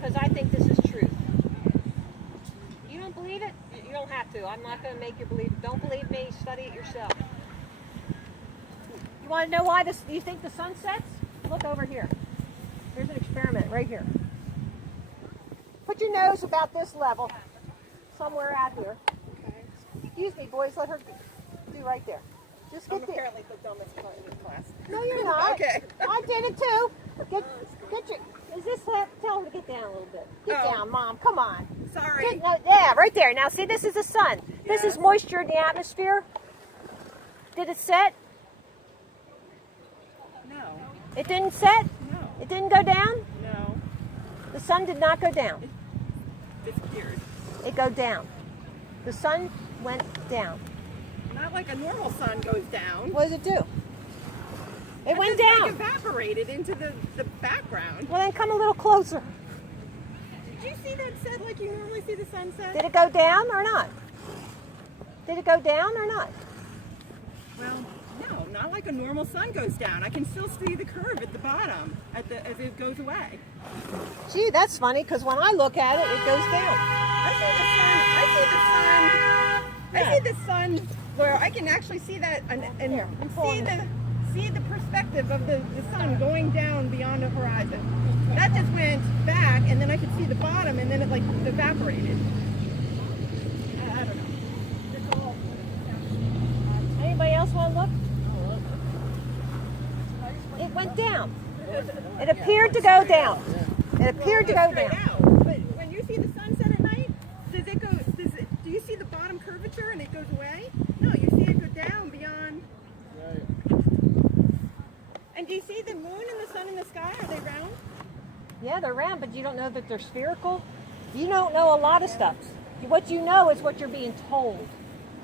because I think this is truth. You don't believe it? You don't have to. I'm not going to make you believe it. Don't believe me. Study it yourself. You want to know why this? You think the sun sets? Look over here. Here's an experiment right here. Put your nose about this level, somewhere out here. Excuse me, boys. Let her do right there. Just get I'm apparently the dumbest one in this class. No, you're not. Okay. I did it too. Get your. Is this? Tell her to get down a little bit. Get down, Mom. Come on. Sorry. Yeah, right there. Now, see, this is the sun. This is moisture in the atmosphere. Did it set? No. It didn't set? No. It didn't go down? No. The sun did not go down. It disappeared. It go down. The sun went down. Not like a normal sun goes down. What does it do? It went just, down. like, evaporated into the background. Well, then come a little closer. Did you see that set like you normally see the sunset? Did it go down or not? Did it go down or not? Well, no, not like a normal sun goes down. I can still see the curve at the bottom as it goes away. Gee, that's funny, because when I look at it, it goes down. I see the sun where I can actually see that and Here, see the perspective of the sun going down beyond the horizon. That just went back, and then I could see the bottom, and then it like evaporated. I don't know. It's all. Anybody else want to look? It went down. It appeared to go down. It appeared to go down. But when you see the sunset at night, do you see the bottom curvature and it goes away? No, you see it go down beyond. Right. And do you see the moon and the sun in the sky? Are they round? Yeah, they're round, but you don't know that they're spherical. You don't know a lot of stuff. What you know is what you're being told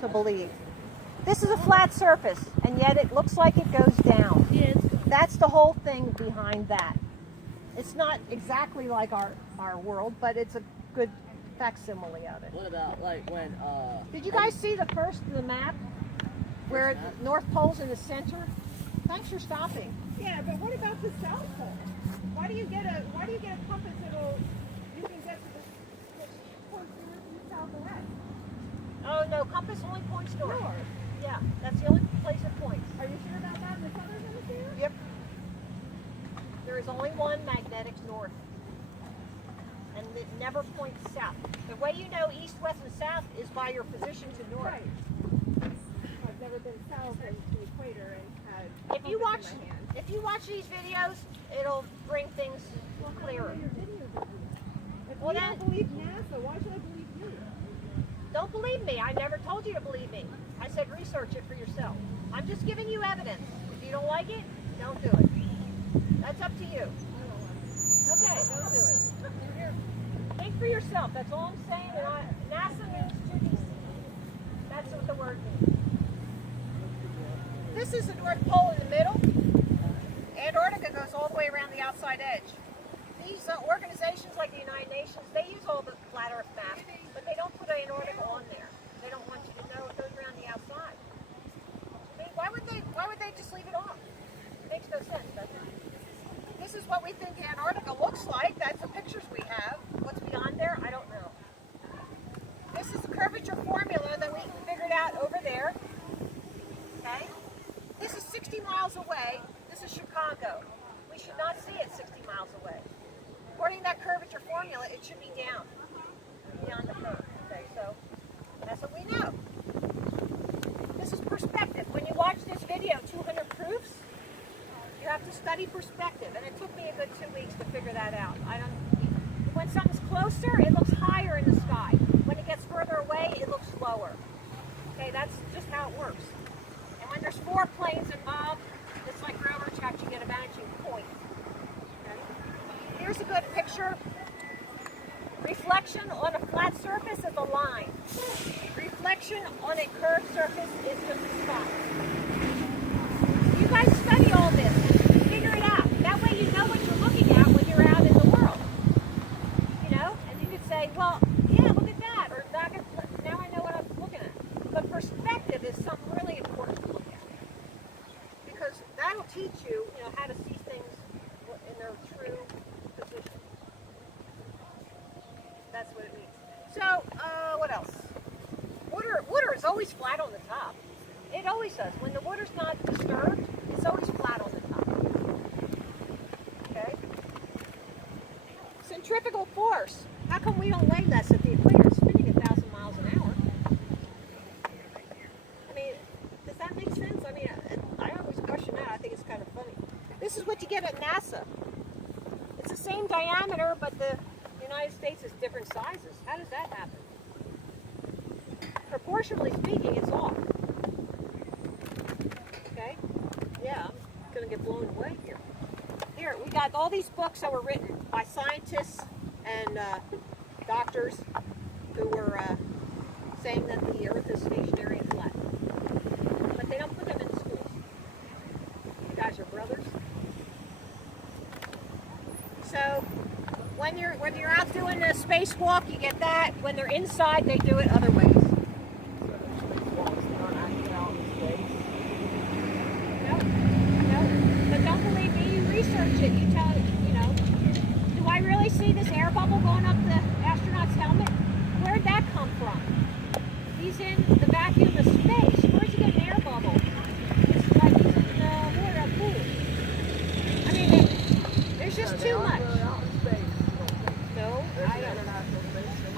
to believe. This is a flat surface, and yet it looks like it goes down. That's the whole thing behind that. It's not exactly like our world, but it's a good facsimile of it. What about like when Did you guys see the map where the North Pole's in the center? Thanks for stopping. Yeah, but what about the South Pole? Why do you get a compass that'll you can get to the point north and south and west? Oh no, compass only points north. Yeah, that's the only place it points. Are you sure about that in the southern hemisphere? Yep. There is only one magnetic north. And it never points south. The way you know east, west, and south is by your position to north. Right. I've never been south of the equator and had If you watch these videos, it'll bring things clearer. If Well, you then- don't believe NASA, why should I believe you? Don't believe me. I never told you to believe me. I said research it for yourself. I'm just giving you evidence. If you don't like it, don't do it. That's up to you. Okay, don't do it. Think for yourself. That's all I'm saying. NASA means to be seen. That's what the word means. This is the North Pole in the middle. Antarctica goes all the way around the outside edge. These organizations like the United Nations, they use all the flat Earth maps, but they don't put Antarctica on there. They don't want you to know it goes around the outside. I mean, why would they just leave it off? It makes no sense, does it? This is what we think Antarctica looks like. That's the pictures we have. What's beyond there, I don't know. This is the curvature formula that we figured out over there. Okay? This is 60 miles away. This is Chicago. We should not see it 60 miles away. According to that curvature formula, it should be down beyond the curve. Okay, so that's what we know. This is perspective. When you watch this video, 200 proofs, you have to study perspective, and it took me a good 2 weeks to figure that out. When something's closer, it looks higher in the sky. When it gets further away, it looks lower. Okay, that's just how it works. And when there's 4 planes involved, it's like railroad tracks, you get a vanishing point. Okay? Here's a good picture. Reflection on a flat surface is a line. Reflection on a curved surface is just a spot. You guys study all this and figure it out. That way you know what you're looking at when you're out in the world. You know? And you could say, well, yeah, look at that. Or now I know what I'm looking at. But perspective is something really important to look at. Because that'll teach you, how to see things in their true position. That's what it means. So, what else? Water is always flat on the top. It always does. When the water's not disturbed, it's always flat on the top. Okay? Centrifugal force. How come we don't weigh less if the equator is spinning 1,000 miles an hour? I mean, does that make sense? I mean, I always question that. I think it's kind of funny. This is what you get at NASA. It's the same diameter, but the United States is different sizes. How does that happen? Proportionally speaking, it's off. Okay? Yeah, I'm going to get blown away here. Here, we got all these books that were written by scientists and doctors who were saying that the Earth is stationary and flat. But they don't put them in schools. You guys are brothers. So, when you're out doing a spacewalk, you get that. When they're inside, they do it other ways. But don't believe me, you research it, you tell it, you know. Do I really see this air bubble going up the astronaut's helmet? Where'd that come from? He's in the vacuum of space. Where'd you get an air bubble? It's like he's in the water pool. I mean, there's just too much. No,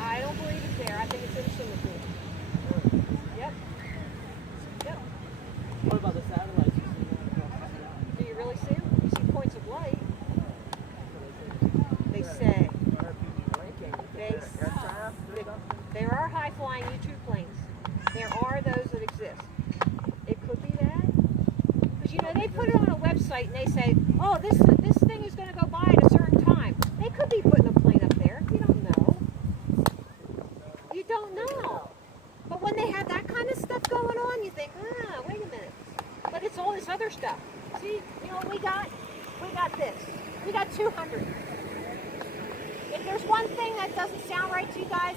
I don't believe it's there. I think it's in the swimming pool. Yep. Yep. What about the satellites? Do you really see them? You see points of light. They say. There are high-flying U-2 planes. There are those that exist. It could be that. Because, you know, they put it on a website and they say, oh, this thing is going to go by at a certain time. They could be putting a plane up there. You don't know. You don't know. But when they have that kind of stuff going on, you think, wait a minute. But it's all this other stuff. See, you know what we got? We got this. We got 200. If there's one thing that doesn't sound right to you guys,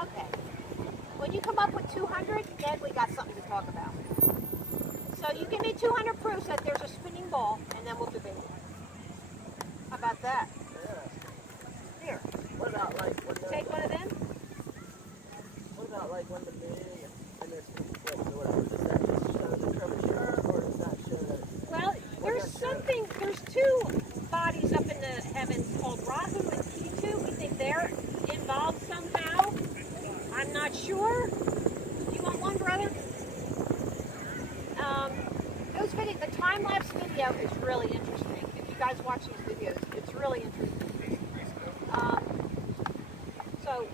okay. When you come up with 200, then we got something to talk about. So you give me 200 proofs that there's a spinning ball, and then we'll debate it. How about that? Yeah. Here. What about like when the, Take one of them. What about like when the moon and there's conflicts or whatever? Does that just show the curvature, or does that show that? Well, there's two bodies up in the heavens called Rahu and Ketu. We think they're involved somehow. I'm not sure. You want one, brother? The time-lapse video is really interesting. If you guys watch these videos, it's really interesting. So,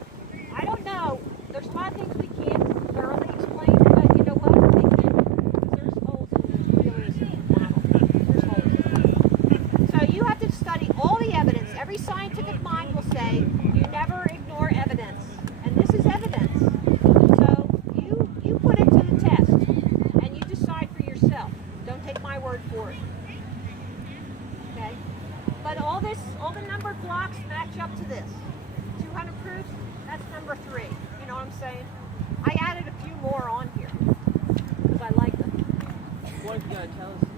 I don't know. There's a lot of things we can't thoroughly explain, but you know what? We can, because there's holes in the Julius model. There's holes. So you have to study all the evidence. Every scientific mind will say, you never ignore evidence. And this is evidence. So you put it to the test, and you decide for yourself. Don't take my word for it. Okay? But all the numbered blocks match up to this. 200 proofs, that's number 3. You know what I'm saying? I added a few more on here because I like them. What if you got a telescope?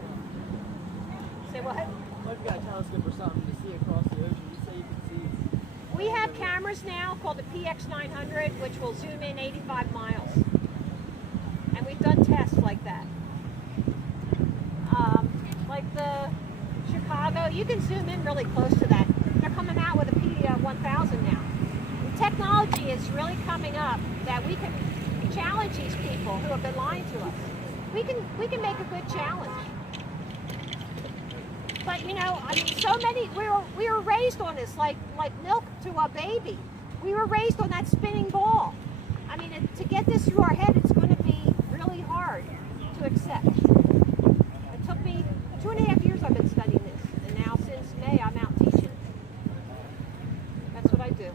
Say what? What if you got a telescope or something to see across the ocean? You say you can see. We have cameras now called the PX900, which will zoom in 85 miles. And we've done tests like that. Like the Chicago, you can zoom in really close to that. They're coming out with a P1000 now. The technology is really coming up that we can challenge these people who have been lying to us. We can make a good challenge. But you know, I mean, so many we were raised on this like milk to a baby. We were raised on that spinning ball. I mean, to get this through our head, it's going to be really hard to accept. It took me 2.5 years. I've been studying this, and now since May, I'm out teaching. That's what I do.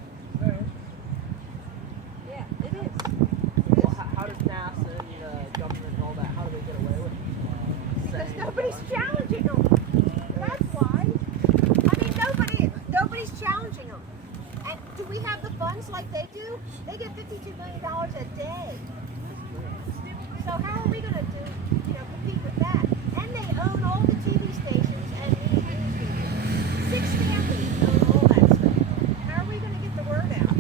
Yeah, it is. Well, how does NASA and the government and all that, how do they get away with it? Because nobody's challenging them. That's why. I mean, nobody's challenging them. And do we have the funds like they do? They get $52 million a day. So how are we going to compete with that? And they own all the TV stations and 6 families own all that stuff. How are we going to get the word out?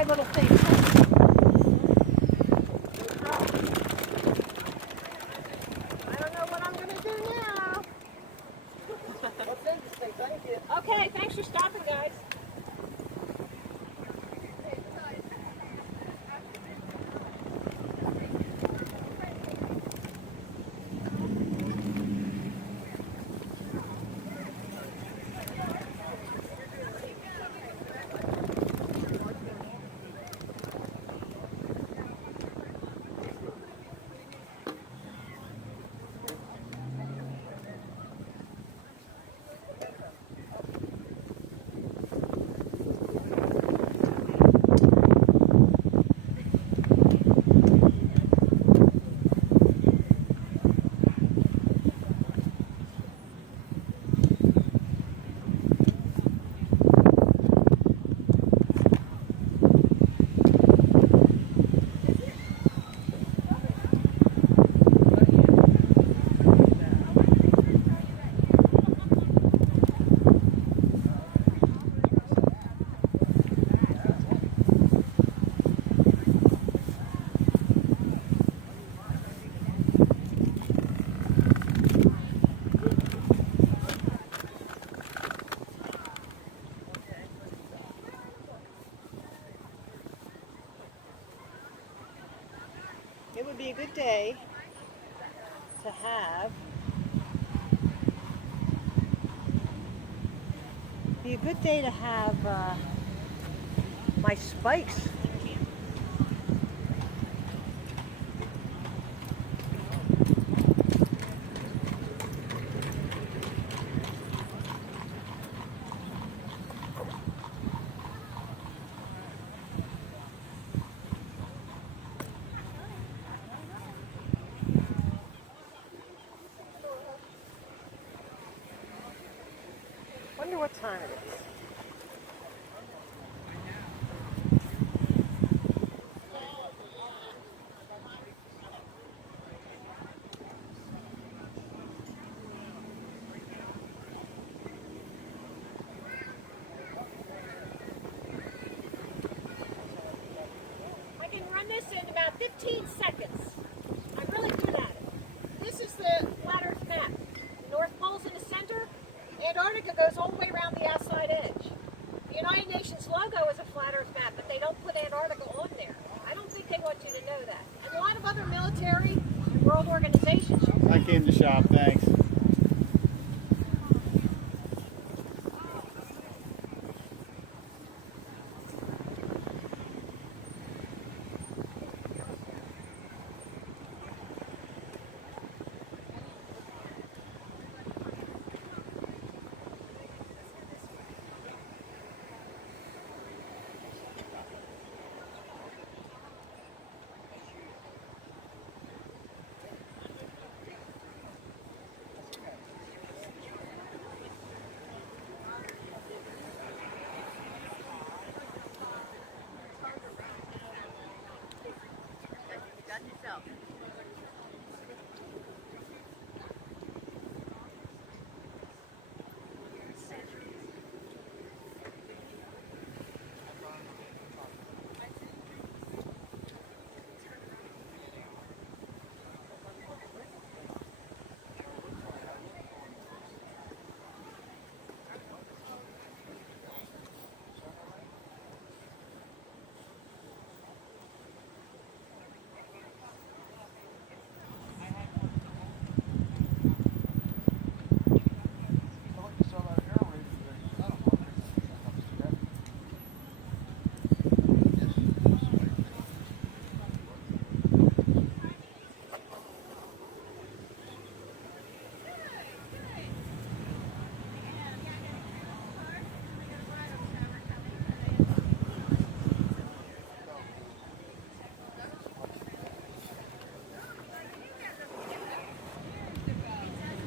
my little thing. I don't know what I'm going to do now. What's interesting? Thank you. Okay, thanks for stopping, guys. It would be a good day to have. Be a good day to have my spikes. Wonder what time it is. I can run this in about 15 seconds. I'm really good at it. This is the flat Earth map. The North Pole's in the center. Antarctica goes all the way around the outside edge. The United Nations logo is a flat Earth map, but they don't put Antarctica on there. I don't think they want you to know that. And a lot of other military and world organizations. I came to shop, thanks.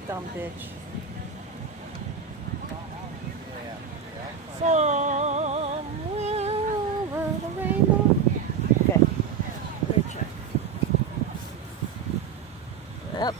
Dumb bitch. Somewhere over the rainbow. Okay. Let me check. Yep.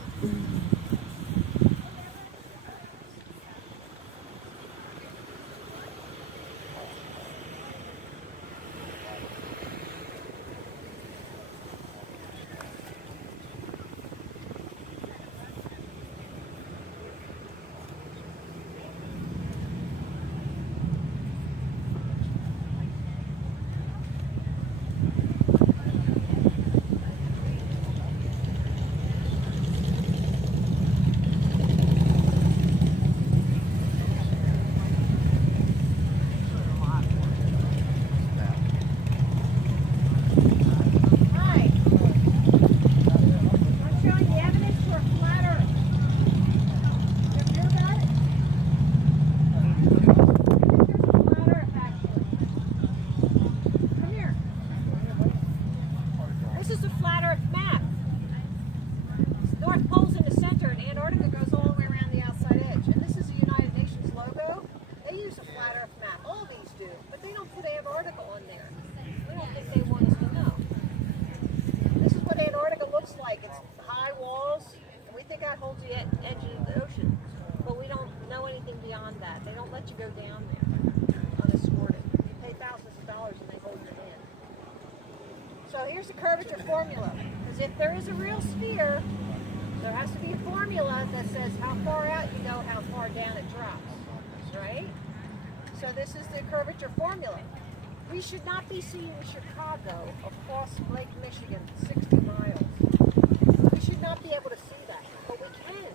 it's high walls, and we think that holds the edge of the ocean. But we don't know anything beyond that. They don't let you go down there unescorted. You pay thousands of dollars and they hold you in. So here's the curvature formula. Because if there is a real sphere, there has to be a formula that says how far out you go, how far down it drops, right? So this is the curvature formula. We should not be seeing Chicago across Lake Michigan 60 miles. We should not be able to see that, but we can.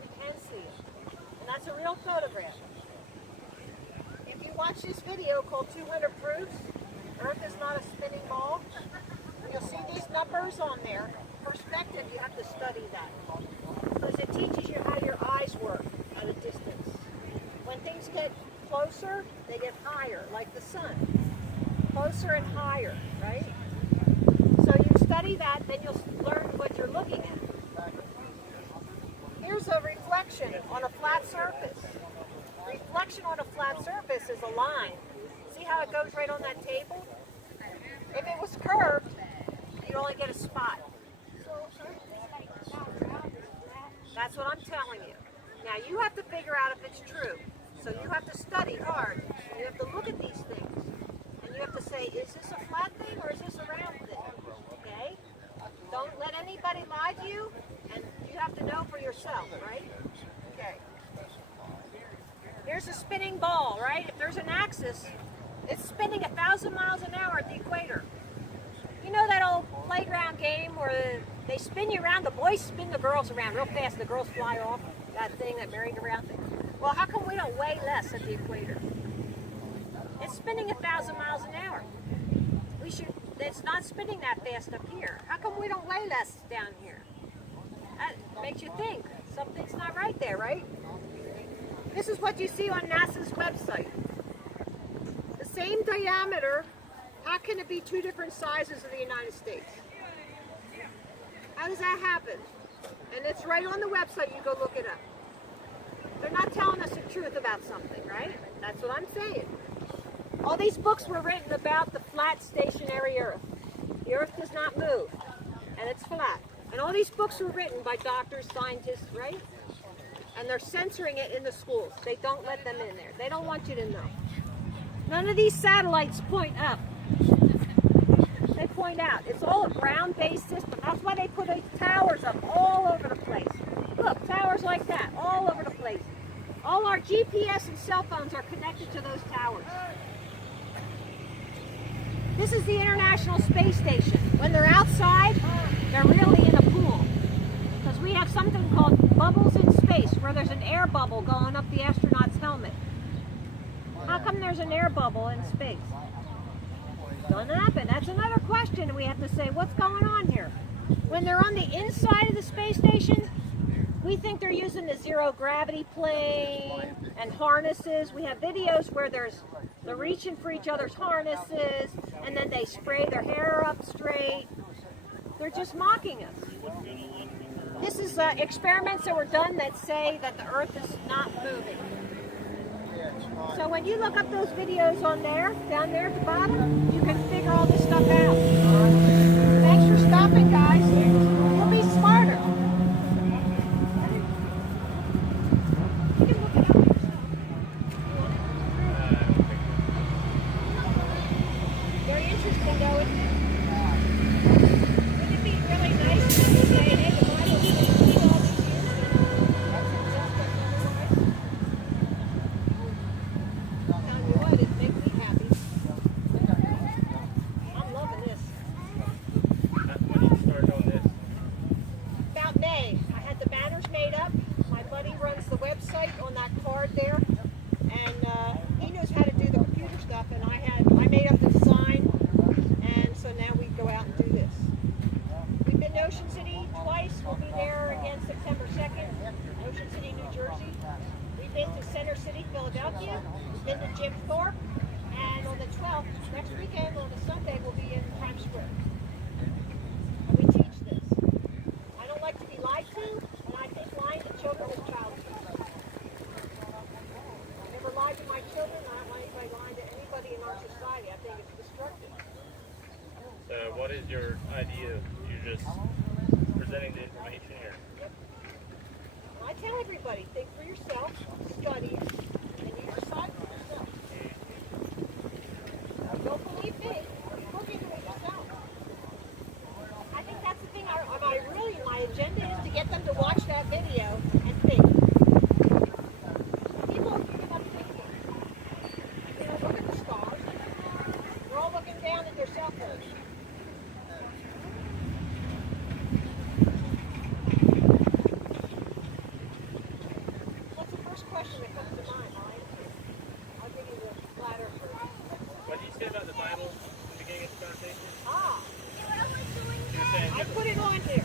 We can see it. And that's a real photograph. If you watch this video called 200 Proofs, Earth is not a spinning ball, you'll see these numbers on there. Perspective, you have to study that. Because it teaches you how your eyes work at a distance. When things get closer, they get higher, like the sun. Closer and higher, right? So you study that, then you'll learn what you're looking at. Here's a reflection on a flat surface. Reflection on a flat surface is a line. See how it goes right on that table? If it was curved, you'd only get a spot. That's what I'm telling you. Now you have to figure out if it's true. So you have to study hard. You have to look at these things. And you have to say, is this a flat thing or is this a round thing? Okay? Don't let anybody lie to you, and you have to know for yourself, right? Okay. Here's a spinning ball, right? If there's an axis, it's spinning 1,000 miles an hour at the equator. You know that old playground game where they spin you around, the boys spin the girls around real fast, and the girls fly off? That thing, that merry-go-round thing. Well, how come we don't weigh less at the equator? It's spinning 1,000 miles an hour. It's not spinning that fast up here. How come we don't weigh less down here? That makes you think. Something's not right there, right? This is what you see on NASA's website. The same diameter, how can it be two different sizes of the United States? How does that happen? And it's right on the website, you go look it up. They're not telling us the truth about something, right? That's what I'm saying. All these books were written about the flat stationary Earth. The Earth does not move, and it's flat. And all these books were written by doctors, scientists, right? And they're censoring it in the schools. They don't let them in there. They don't want you to know. None of these satellites point up. They point out. It's all a ground-based system. That's why they put these towers up all over the place. Look, towers like that, all over the place. All our GPS and cell phones are connected to those towers. This is the International Space Station. When they're outside, they're really in a pool. Because we have something called bubbles in space, where there's an air bubble going up the astronaut's helmet. How come there's an air bubble in space? Doesn't happen. That's another question we have to say, what's going on here? When they're on the inside of the space station, we think they're using the zero gravity plane and harnesses. We have videos where they're reaching for each other's harnesses, and then they spray their hair up straight. They're just mocking us. This is experiments that were done that say that the Earth is not moving. So when you look up those videos on there, down there at the bottom, you can figure all this stuff out. Thanks for stopping, guys. You'll be smarter. You can look it up yourself. Very interesting, though, isn't it? Wouldn't it be really nice to say, hey, the Bible's been true all these on that card there, and he knows how to do the computer stuff, and I made up the design, and so now we go out and do this. We've been to Ocean City twice. We'll be there again September 2nd, Ocean City, New Jersey. We've been to Center City, Philadelphia. We've been to Jim Thorpe, and on the 12th, next weekend, on a Sunday, we'll be in Times Square. And we teach this. I don't like to be lied to, and I think lying to children is child abuse. Lie to my children, I don't want anybody lying to anybody in our society. I think it's destructive. So what is your idea? You just presenting the information here. Yep. I tell everybody, think for yourself, study, and you decide for yourself. Don't believe me. Look into it yourself. I think that's the thing. My agenda is to get them to watch that video and think. People are giving up thinking. Look at the stars. They're all looking down at their cell phones. What's the first question that comes to mind? I'll give you the latter first. What did you say about the Bible in the beginning of the conversation? You were saying I put it on here.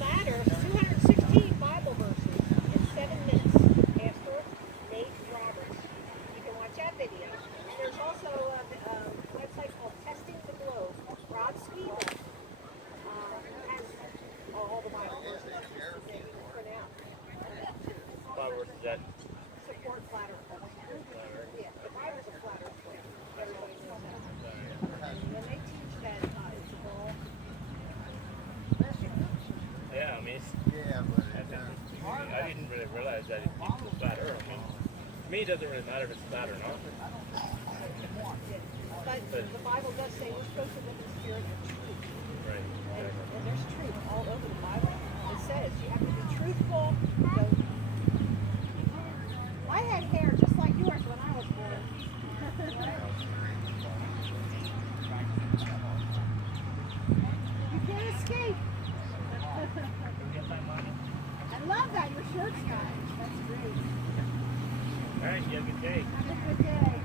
Ladder, 216 Bible verses in 7 minutes. Pastor Nate Roberts. You can watch that video. There's also a website called Testing the Globe. Rod Stevens has all the Bible verses that you can print out. Bible verses that Support flat Earth. Yeah, the Bible's a flat Earth book. Everybody knows that. And then they teach that it's a ball. yeah, I mean, I didn't really realize that it was flat Earth. I mean, to me, it doesn't really matter if it's flat or not. But the Bible does say we're supposed to live in the spirit of truth. Right. And there's truth all over the Bible. It says you have to be truthful. So, I had hair just like yours when I was born. You can't escape. I love that your shirt's got. That's great. All right, you have a good day. Have a good day.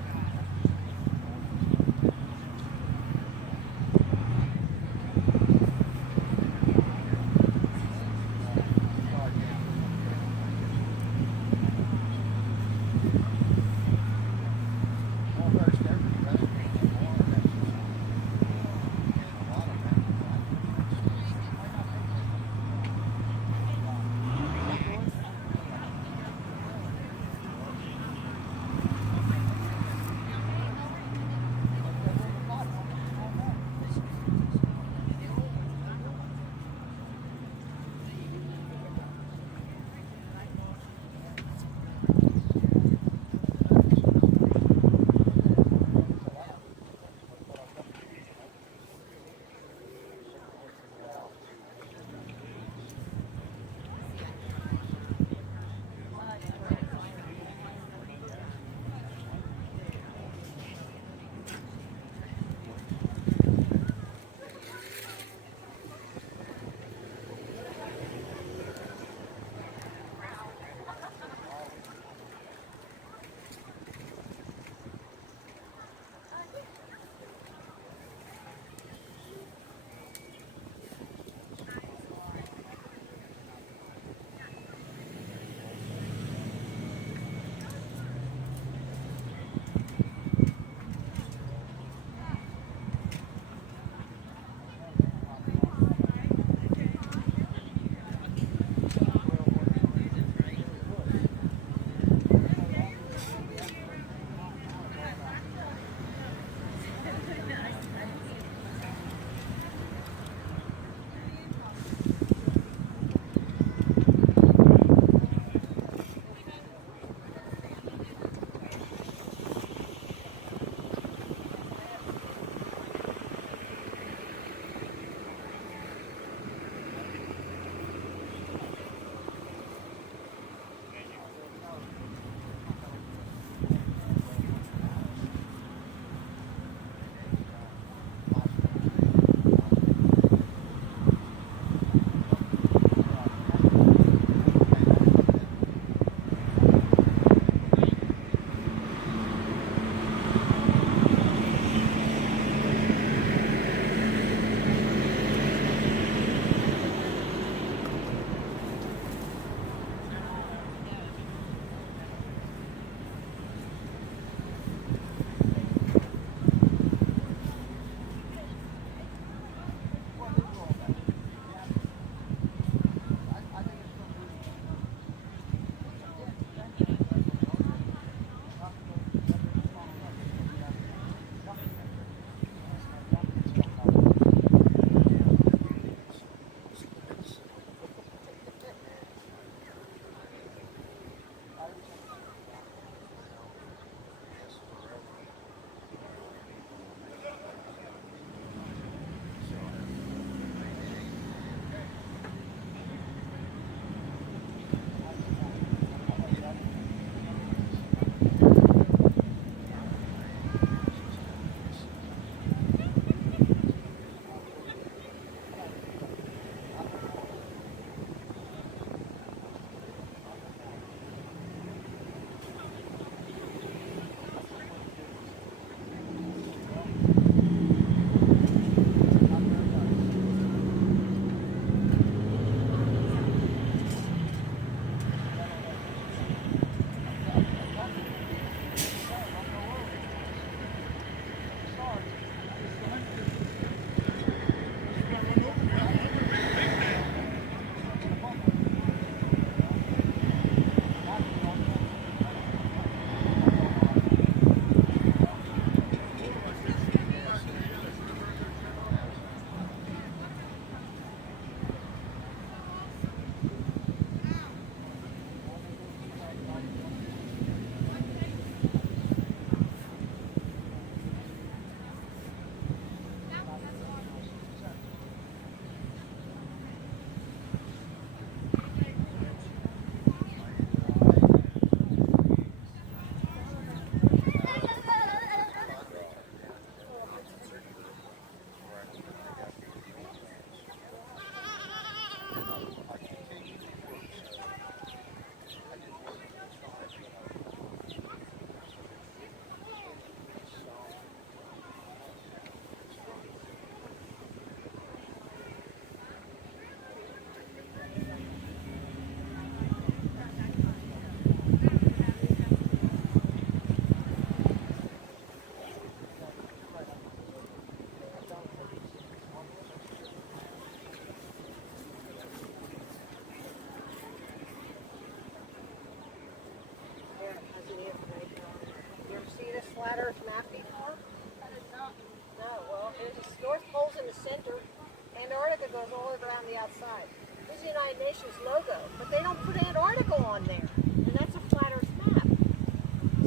goes all the way around the outside. This is the United Nations logo, but they don't put Antarctica on there. And that's a flat Earth map.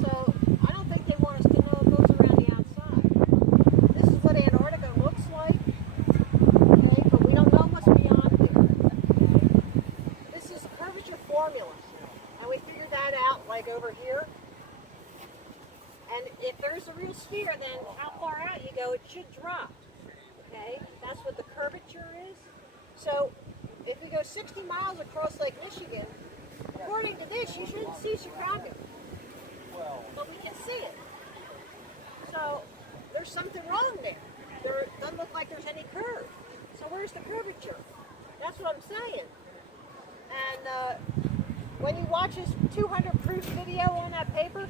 So I don't think they want us to know it goes around the outside. This is what Antarctica looks like. Okay, but we don't know what's beyond there. Okay? This is curvature formula. And we figured that out like over here. And if there's a real sphere, then how far out you go, it should drop. Okay, that's what the curvature is. So if you go 60 miles across Lake Michigan, according to this, you shouldn't see Chicago. But we can see it. So there's something wrong there. There doesn't look like there's any curve. So where's the curvature? That's what I'm saying. And when you watch this 200 proof video on that paper,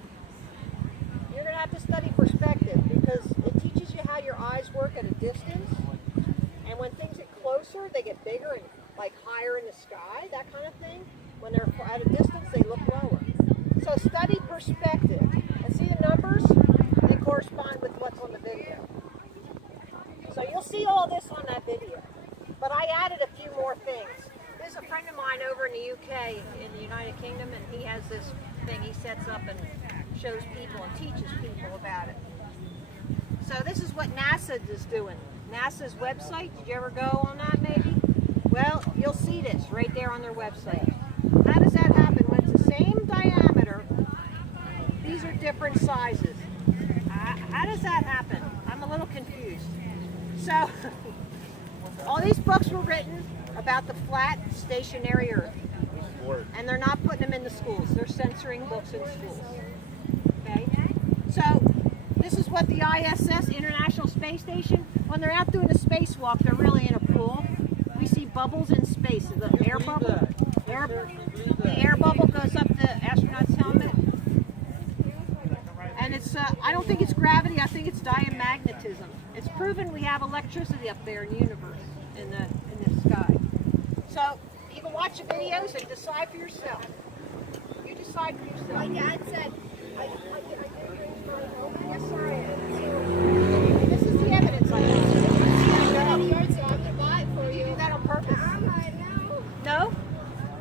you're going to have to study perspective because it teaches you how your eyes work at a distance. And when things get closer, they get bigger and like higher in the sky, that kind of thing. When they're at a distance, they look lower. So study perspective and see the numbers, they correspond with what's on the video. So you'll see all this on that video. But I added a few more things. There's a friend of mine over in the UK, in the United Kingdom, and he has this thing he sets up and shows people and teaches people about it. So this is what NASA is doing. NASA's website, did you ever go on that maybe? Well, you'll see this right there on their website. How does that happen? When it's the same diameter, these are different sizes. How does that happen? I'm a little confused. So, all these books were written about the flat, stationary Earth. And they're not putting them in the schools. They're censoring books in schools. Okay? So, this is what the ISS, International Space Station, when they're out doing a spacewalk, they're really in a pool. We see bubbles in space. The air bubble, the air bubble goes up the astronaut's helmet. And it's, I don't think it's gravity, I think it's diamagnetism. It's proven we have electricity up there in the universe, in the sky. So, you can watch the videos and decide for yourself. You decide for yourself. My dad said, Yes, I am. This is the evidence I have. You do that on purpose? No?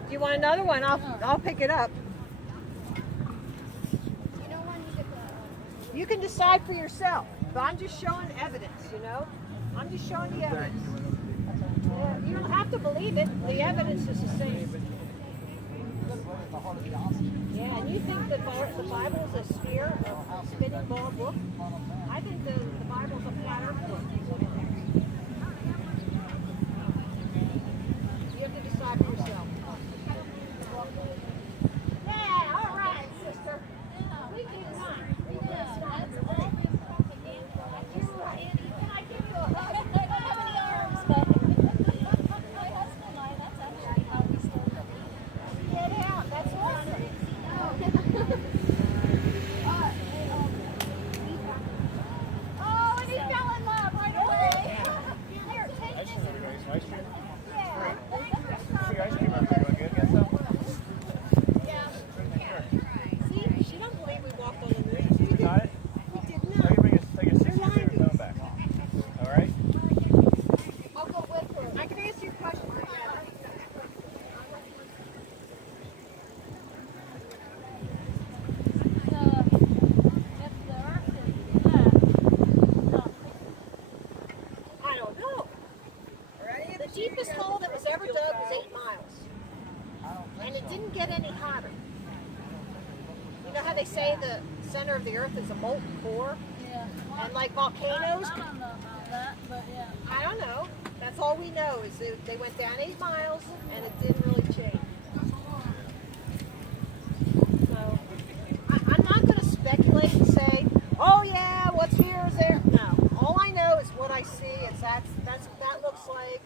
Do you want another one? I'll pick it up. You can decide for yourself. But I'm just showing evidence, you know? I'm just showing the evidence. Yeah, you don't have to believe it. The evidence is the same. Yeah, and you think the Bible is a sphere, a spinning ball book? I think the Bible's a flat earth book. You have to decide for yourself. Yeah, all right, sister. We do not. We do not. You're right. Can I give you a hug? I don't have any arms, but my husband and I, that's actually how we started. Get out. That's awesome. Oh, and he fell in love right away. Here, take Ice this. cream, ice cream. Yeah. Free ice cream up there. Going good? Get some? Yeah. See, she don't believe we walked on the moon. You got it? We did Let not. me bring us take a 60 minute phone back. All right? I'll go with her. I can answer your question. So, if the earth is flat, I don't know. The deepest hole that was ever dug was 8 miles. And it didn't get any hotter. You know how they say the center of the earth is a molten core? yeah. And like volcanoes? I don't know about that, but yeah. I don't know. That's all we know is that they went down 8 miles and it didn't really change. So, I'm not going to speculate and say, oh yeah, what's here is there. No. All I know is what I see. It's that looks like.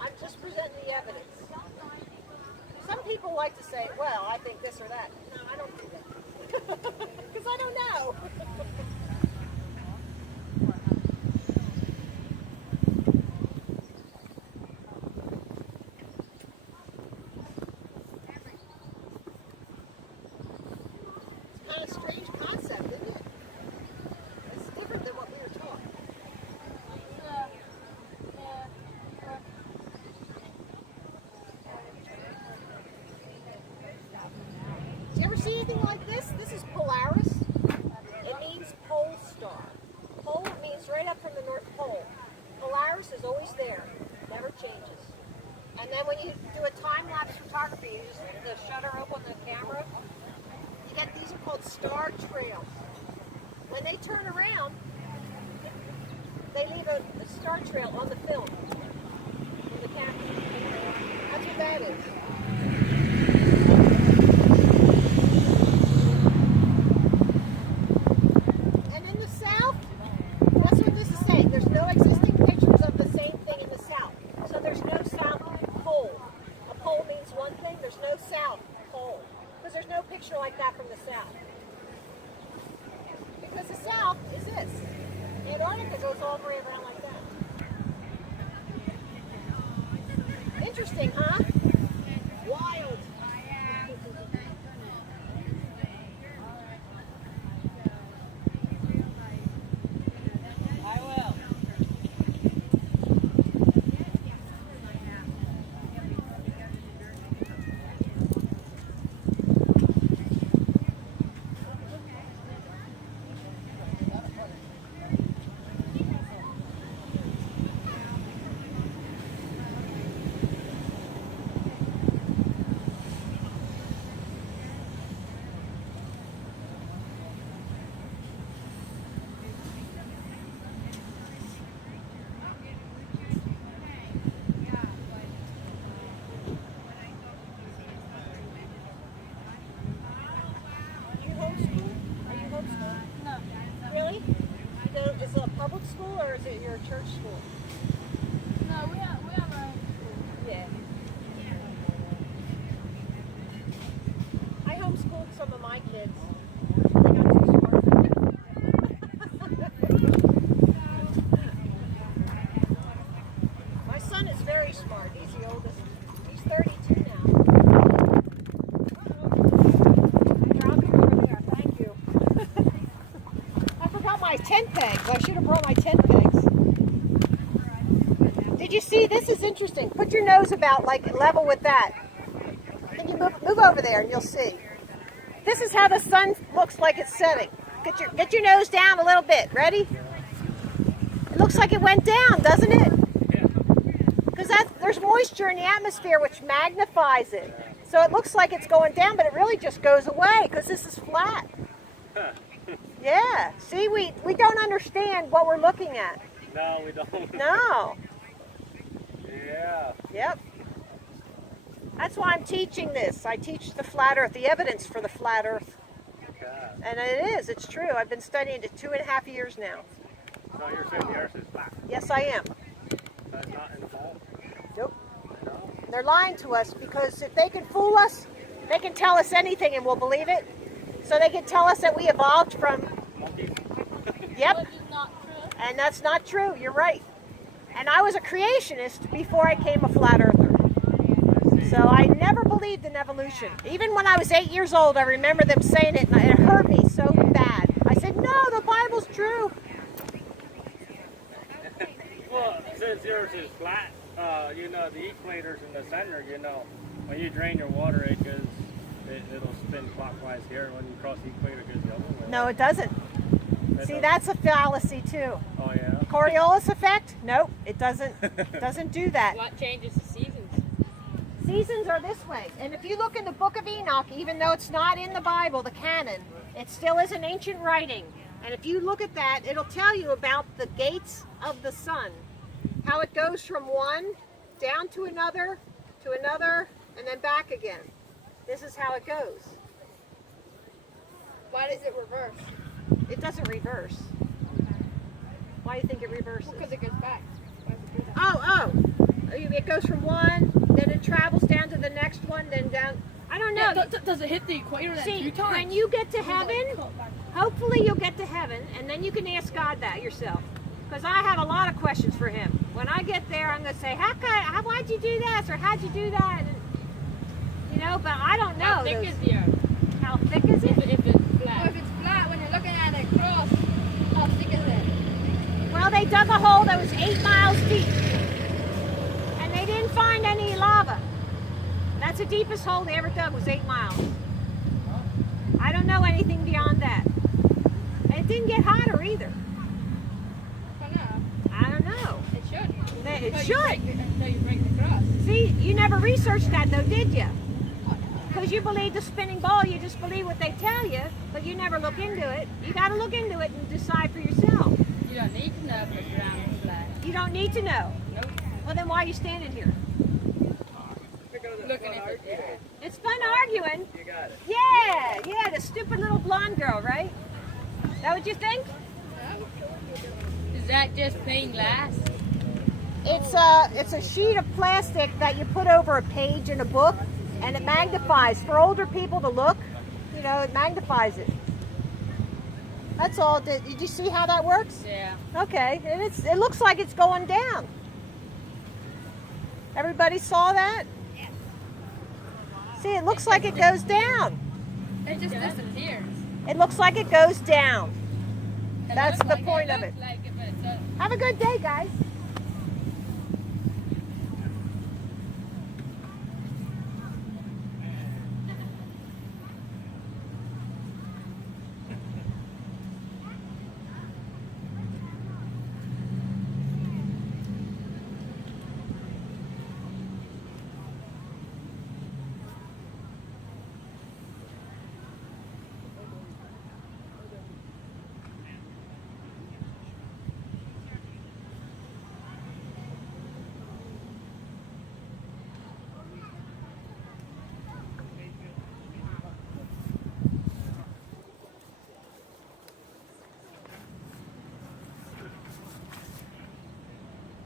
I'm just presenting the evidence. Some people like to say, well, I think this or that. No, I don't do that. Because I don't know. It's kind of a strange concept, isn't it? It's different. see anything like this? This is Polaris. It means pole star. Pole means right up from the North Pole. Polaris is always there, never changes. And then when you do a time-lapse photography, you just leave the shutter up on the camera. You get, these are called star trails. When they turn around, they leave a star trail on the film, on the camera. That's what that is. And in the south, that's what this is saying. There's no existing pictures of the same thing in the south. So there's no south pole. A pole means one thing, there's no south pole. Because there's no picture like that from the south. Because the south is this. Antarctica goes all the way around like that. Interesting, huh? Wild. I will. Really? Is it a public school or is it your church school? No, we have our own school. Yeah. I homeschooled some of my kids. They got too smart for me. My son is very smart. He's the oldest. He's 32 now. Here, I'll come over there. Thank you. I forgot my tent pegs. I should have brought my tent pegs. Did you see? This is interesting. Put your nose about like level with that. Can you move over there and you'll see. This is how the sun looks like it's setting. Get your nose down a little bit. Ready? It looks like it went down, doesn't it? Because there's moisture in the atmosphere which magnifies it. So it looks like it's going down, but it really just goes away because this is flat. Yeah. See, we don't understand what we're looking at. No, we don't. No. Yeah. Yep. That's why I'm teaching this. I teach the flat earth, the evidence for the flat earth. God. And it is, it's true. I've been studying it 2.5 years now. So you're saying the earth is flat? Yes, I am. That's not in the ball? Nope. No. They're lying to us because if they can fool us, they can tell us anything and we'll believe it. So they can tell us that we evolved from, Monkeys? yep, Which is not true. and that's not true. You're right. And I was a creationist before I came a flat earther. So I never believed in evolution. Even when I was 8 years old, I remember them saying it, and it hurt me so bad. I said, no, the Bible's true. Well, since yours is flat, you know, the equator's in the center, you know. When you drain your water, it'll spin clockwise here. When you cross the equator, it goes the other way. No, it doesn't. See, that's a fallacy, too. Oh, yeah? Coriolis effect? Nope, it doesn't do that. What changes the seasons? Seasons are this way. And if you look in the book of Enoch, even though it's not in the Bible, the canon, it still is an ancient writing. And if you look at that, it'll tell you about the gates of the sun. How it goes from one down to another, and then back again. This is how it goes. Why does it reverse? It doesn't reverse. Why do you think it reverses? Because it goes back. Why does it do that? Oh. It goes from one, then it travels down to the next one, then down. I don't know. Does it hit the equator then See, 2 times? when you get to heaven, hopefully you'll get to heaven, and then you can ask God that yourself. Because I have a lot of questions for him. When I get there, I'm going to say, why'd you do this, or how'd you do that? And, you know, but I don't know. How thick is the earth? How thick is it? If it's flat. If it's flat, when you're looking at it across, how thick is it? Well, they dug a hole that was 8 miles deep. And they didn't find any lava. That's the deepest hole they ever dug, was 8 miles. don't know anything beyond that. And it didn't get hotter either. I know. I don't know. It should. It Until should. Until you break the cross. See, you never researched that though, did you? Because you believe the spinning ball, you just believe what they tell you, but you never look into it. You got to look into it and decide for yourself. You don't need to know if it's round or flat. You don't need to know. Nope. Well, then why are you standing here? Looking at it. Yeah. It's fun arguing. You got it. Yeah, the stupid little blonde girl, right? That what you think? Is that just plain glass? It's a sheet of plastic that you put over a page in a book, and it magnifies. For older people to look, you know, it magnifies it. That's all. Did you see how that works? Yeah. Okay, and it looks like it's going down. Everybody saw that? Yes. See, it looks like it goes down. It just disappears. It looks like it goes down. It That's looks the like point of it. looks like if it's a Have a good day, guys.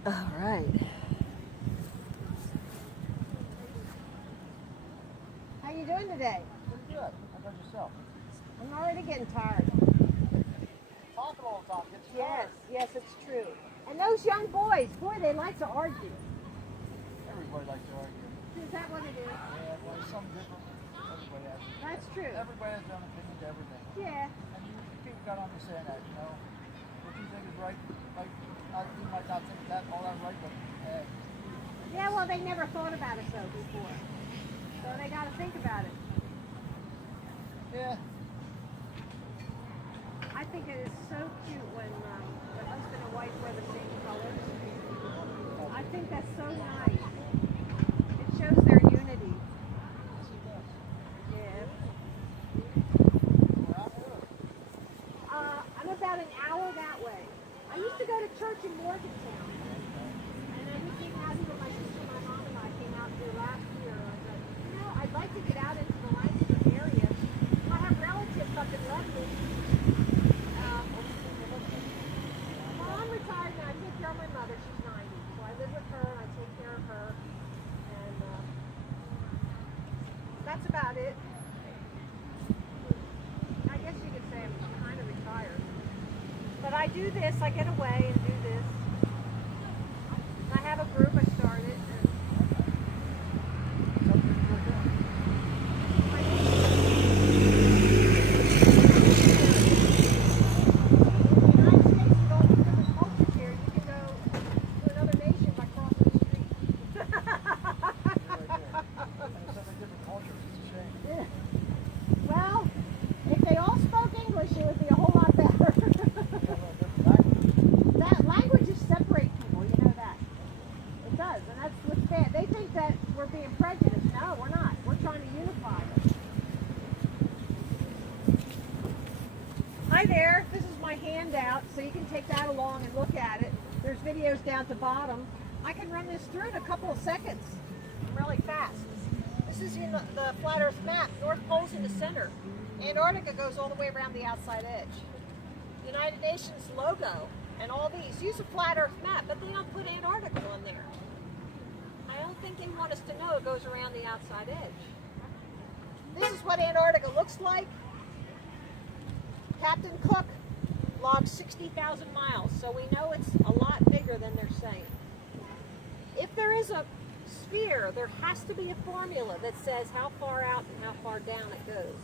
All right. How you doing today? Pretty good. How about yourself? I'm already getting tired. Talking all the time. Gets you Yes, tired. yes, it's true. And those young boys, boy, they like to argue. Everybody likes to argue. Is that what it is? Yeah, well, it's something different. Everybody has. That's true. Everybody has their own opinion to everything. Yeah. And people got to understand that, you know. What you think is right, you might not think that all that right, but Yeah, well, they never thought about it so before. So they got to think about it. yeah. I think it is so cute when the husband and wife wear the same colors. I think that's so nice. It shows their unity. Yeah. I'm about an hour that way. I used to go to church in Morgantown. And then we came out here, my sister, my mom, and I came out here last year. I was like, you know, I'd like to get out into the Lancaster area. I have relatives up in Lebanon. Well, I'm retired now. I take care of my mother. She's 90. So I live with her and I take care of her. And that's about it. I guess you could say I'm kind of retired. But I do this. I get away and do this. And I have a group I started. And well, if they all spoke English, it would be a whole lot better. That languages separate people, you know that. It does, and that's what's bad. They think that we're being prejudiced. No, we're not. We're trying to unify them. Hi there. This is my handout, so you can take that along and look at it. There's videos down at the bottom. I can run this through in a couple of seconds. Really fast. This is in the flat Earth map. North Pole's in the center. Antarctica goes all the way around the outside edge. United Nations logo and all these use a flat Earth map, but they don't put Antarctica on there. I don't think they want us to know it goes around the outside edge. This is what Antarctica looks like. Captain Cook logged 60,000 miles, so we know it's a lot bigger than they're saying. If there is a sphere, there has to be a formula that says how far out and how far down it goes.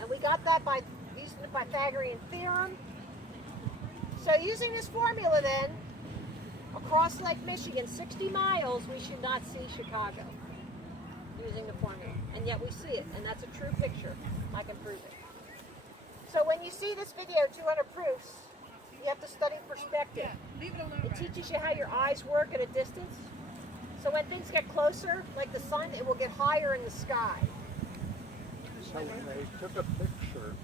And we got that by using the Pythagorean theorem. So using this formula then, across Lake Michigan, 60 miles, we should not see Chicago using the formula. And yet we see it, and that's a true picture. I can prove it. So when you see this video, 200 proofs, you have to study perspective. Leave it alone. It teaches you how your eyes work at a distance. So when things get closer, like the sun, it will get higher in the sky. So when they took a picture,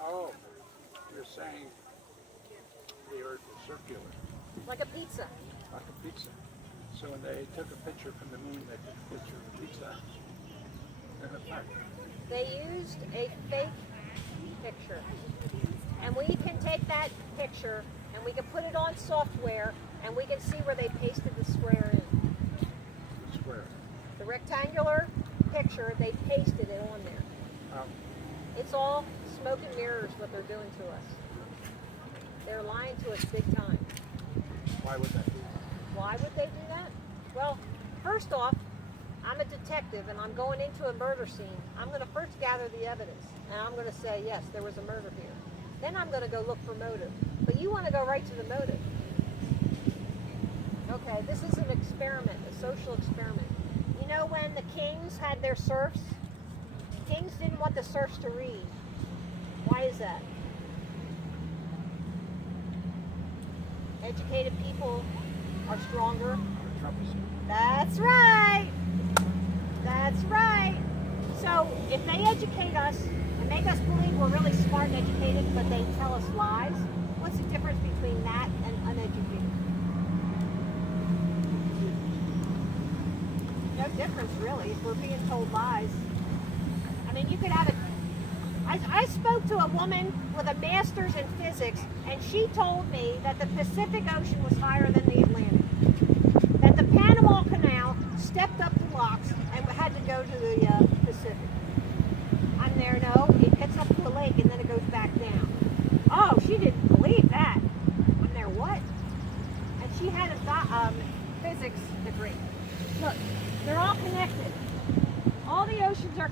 oh, you're saying the Earth is circular, Like a pizza. like a pizza. So when they took a picture from the moon, they took a picture of the pizza. And the fact, They used a fake picture. And we can take that picture and we can put it on software and we can see where they pasted the square in. the square. The rectangular picture, they pasted it on there. It's all smoke and mirrors what they're doing to us. They're lying to us big time. Why would that be? Why would they do that? Well, first off, I'm a detective and I'm going into a murder scene. I'm going to first gather the evidence and I'm going to say, yes, there was a murder here. Then I'm going to go look for motive. But you want to go right to the motive. Okay, this is an experiment, a social experiment. You know when the kings had their serfs? Kings didn't want the serfs to read. Why is that? Educated people are stronger. That's right. That's right. So if they educate us and make us believe we're really smart and educated, but they tell us lies, what's the difference between that and uneducated? No difference really if we're being told lies. I mean, you could have it. I spoke to a woman with a master's in physics, and she told me that the Pacific Ocean was higher than the Atlantic. That the Panama Canal stepped up the locks and had to go to the Pacific. I'm there, no, it gets up to a lake and then it goes back down. Oh, she didn't believe that. I'm there, what? And she had a physics degree. Look, they're all connected. All the oceans are